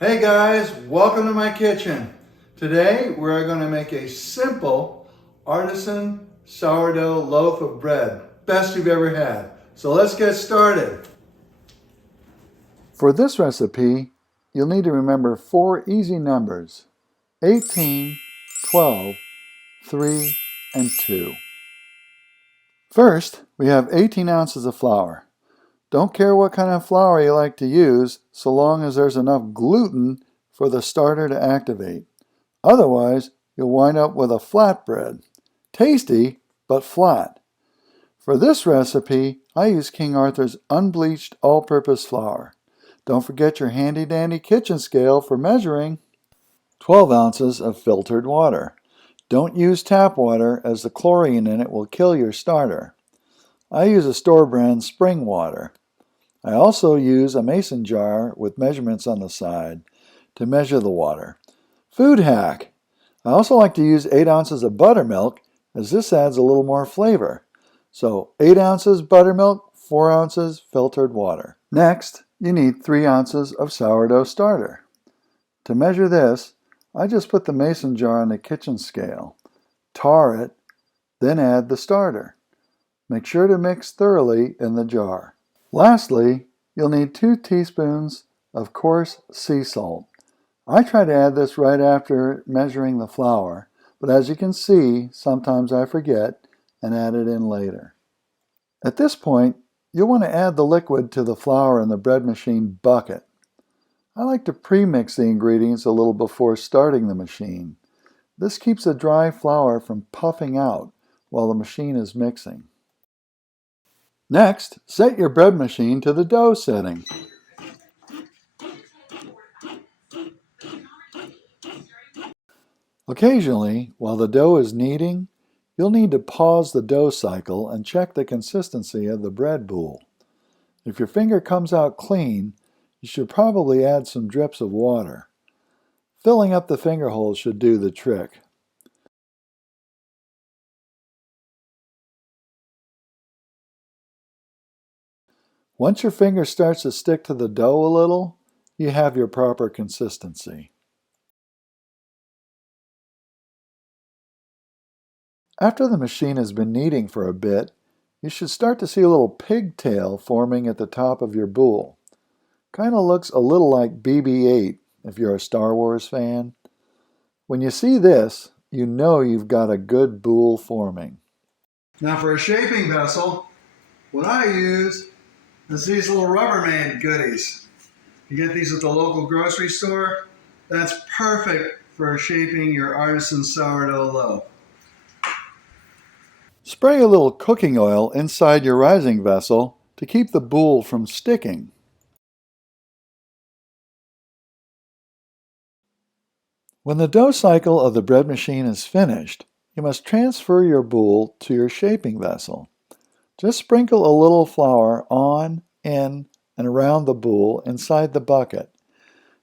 Hey guys, welcome to my kitchen. Today we're going to make a simple artisan sourdough loaf of bread. Best you've ever had. So let's get started. For this recipe, you'll need to remember 4 easy numbers: 18, 12, 3, and 2. First, we have 18 ounces of flour. Don't care what kind of flour you like to use, so long as there's enough gluten for the starter to activate. Otherwise, you'll wind up with a flatbread. Tasty, but flat. For this recipe, I use King Arthur's unbleached all-purpose flour. Don't forget your handy-dandy kitchen scale for measuring. 12 ounces of filtered water. Don't use tap water, as the chlorine in it will kill your starter. I use a store brand spring water. I also use a mason jar with measurements on the side to measure the water. Food hack. I also like to use 8 ounces of buttermilk, as this adds a little more flavor. So 8 ounces buttermilk, 4 ounces filtered water. Next, you need 3 ounces of sourdough starter. To measure this, I just put the mason jar on the kitchen scale, tar it, then add the starter. Make sure to mix thoroughly in the jar. Lastly, you'll need 2 teaspoons of coarse sea salt. I try to add this right after measuring the flour, but as you can see, sometimes I forget and add it in later. At this point, you'll want to add the liquid to the flour in the bread machine bucket. I like to pre-mix the ingredients a little before starting the machine. This keeps the dry flour from puffing out while the machine is mixing. Next, set your bread machine to the dough setting. Occasionally, while the dough is kneading, you'll need to pause the dough cycle and check the consistency of the bread boule. If your finger comes out clean, you should probably add some drips of water. Filling up the finger holes should do the trick. Once your finger starts to stick to the dough a little, you have your proper consistency. After the machine has been kneading for a bit, you should start to see a little pigtail forming at the top of your boule. Kind of looks a little like BB-8 if you're a Star Wars fan. When you see this, you know you've got a good boule forming. Now for a shaping vessel, what I use is these little Rubbermaid goodies. You get these at the local grocery store. That's perfect for shaping your artisan sourdough loaf. Spray a little cooking oil inside your rising vessel to keep the boule from sticking. When the dough cycle of the bread machine is finished, you must transfer your boule to your shaping vessel. Just sprinkle a little flour on, in, and around the boule inside the bucket.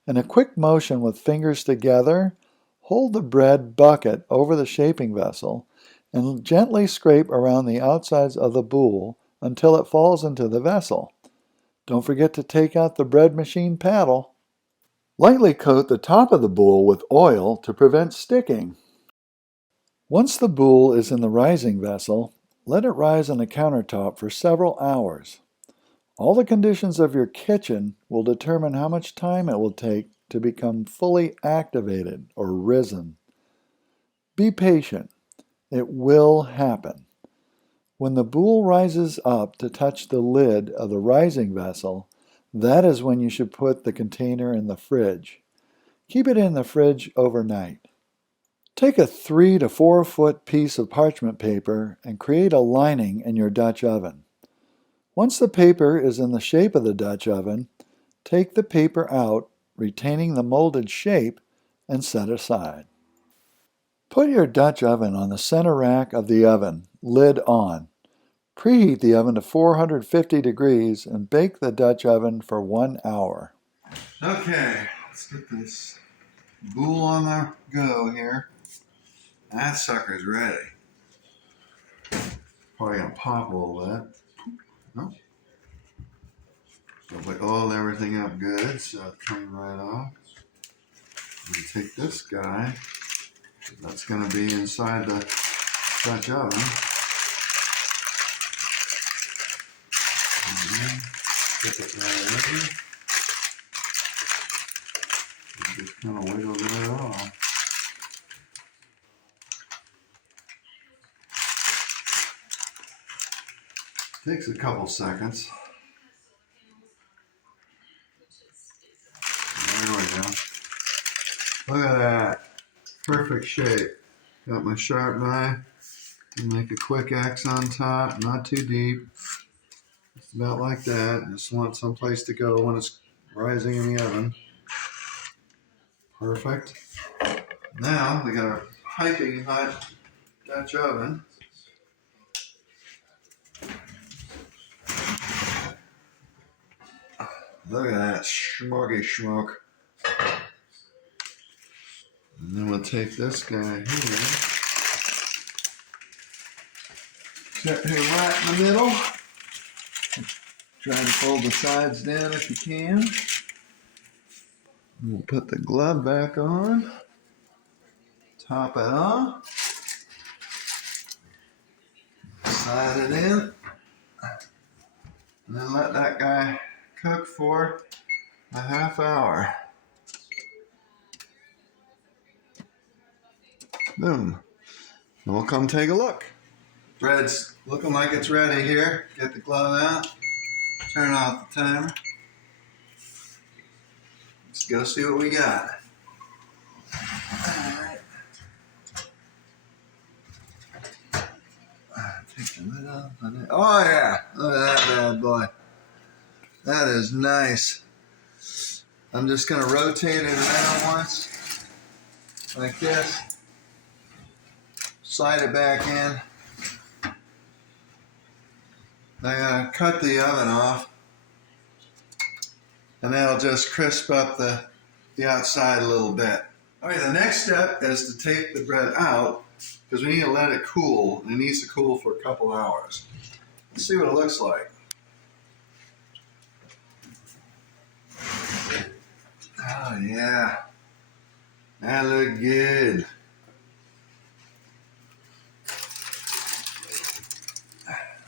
In a quick motion with fingers together, hold the bread bucket over the shaping vessel and gently scrape around the outsides of the boule until it falls into the vessel. Don't forget to take out the bread machine paddle. Lightly coat the top of the boule with oil to prevent sticking. Once the boule is in the rising vessel, let it rise on the countertop for several hours. All the conditions of your kitchen will determine how much time it will take to become fully activated or risen. Be patient. It will happen. When the boule rises up to touch the lid of the rising vessel, that is when you should put the container in the fridge. Keep it in the fridge overnight. Take a 3 to 4 foot piece of parchment paper and create a lining in your Dutch oven. Once the paper is in the shape of the Dutch oven, take the paper out, retaining the molded shape, and set aside. Put your Dutch oven on the center rack of the oven, lid on. Preheat the oven to 450 degrees and bake the Dutch oven for 1 hour. Okay, let's get this boule on the go here. That sucker's ready. Probably gonna pop a little bit. No? Looks like all everything up good, so it's coming right off. take this guy. That's going to be inside the Dutch oven. Stick it right in. Just kind of wiggle it off. Takes a couple seconds. There we go. Look at that. Perfect shape. Got my sharp knife to make a quick X on top, not too deep. Just about like that. Just want some place to go when it's rising in the oven. Perfect. Now we got our piping hot Dutch oven. Look at that smoggy smoke. And then we'll take this guy here. Set him right in the middle. Try to fold the sides down if you can. We'll put the glove back on. Top it off. Slide it in. And then let that guy cook for a half hour. Boom. And we'll come take a look. Bread's looking like it's ready here. Get the glove out. Turn off the timer. Let's go see what we got. Alright. Take the lid off. Oh yeah! Look at that bad boy. That is nice. I'm just going to rotate it around once. Like this. Slide it back in. I'm going to cut the oven off. And that'll just crisp up the outside a little bit. Okay, the next step is to take the bread out because we need to let it cool. It needs to cool for a couple hours. Let's see what it looks like. Oh yeah, that looked good.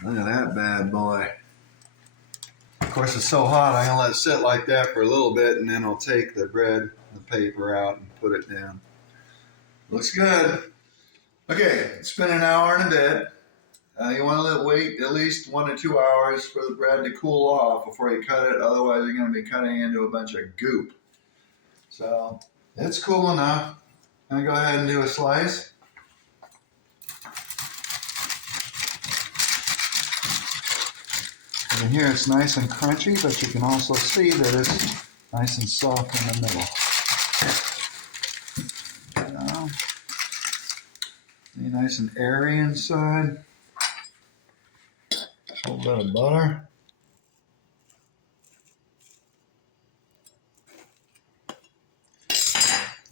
Look at that bad boy. Of course, it's so hot, I'm gonna let it sit like that for a little bit, and then I'll take the bread, the paper out, and put it down. Looks good. Okay, it's been an hour and a bit. You want to wait at least 1 to 2 hours for the bread to cool off before you cut it. Otherwise, you're going to be cutting into a bunch of goop. So it's cool enough. I'm going to go ahead and do a slice. And here it's nice and crunchy, but you can also see that it's nice and soft in the middle. See, nice and airy inside. A little bit of butter.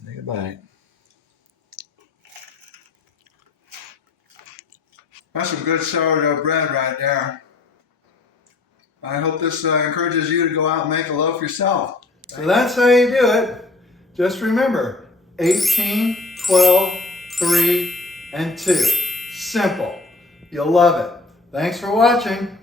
Take a bite. That's some good sourdough bread right there. I hope this encourages you to go out and make a loaf yourself. So that's how you do it. Just remember, 18, 12, 3, and 2. Simple. You'll love it. Thanks for watching.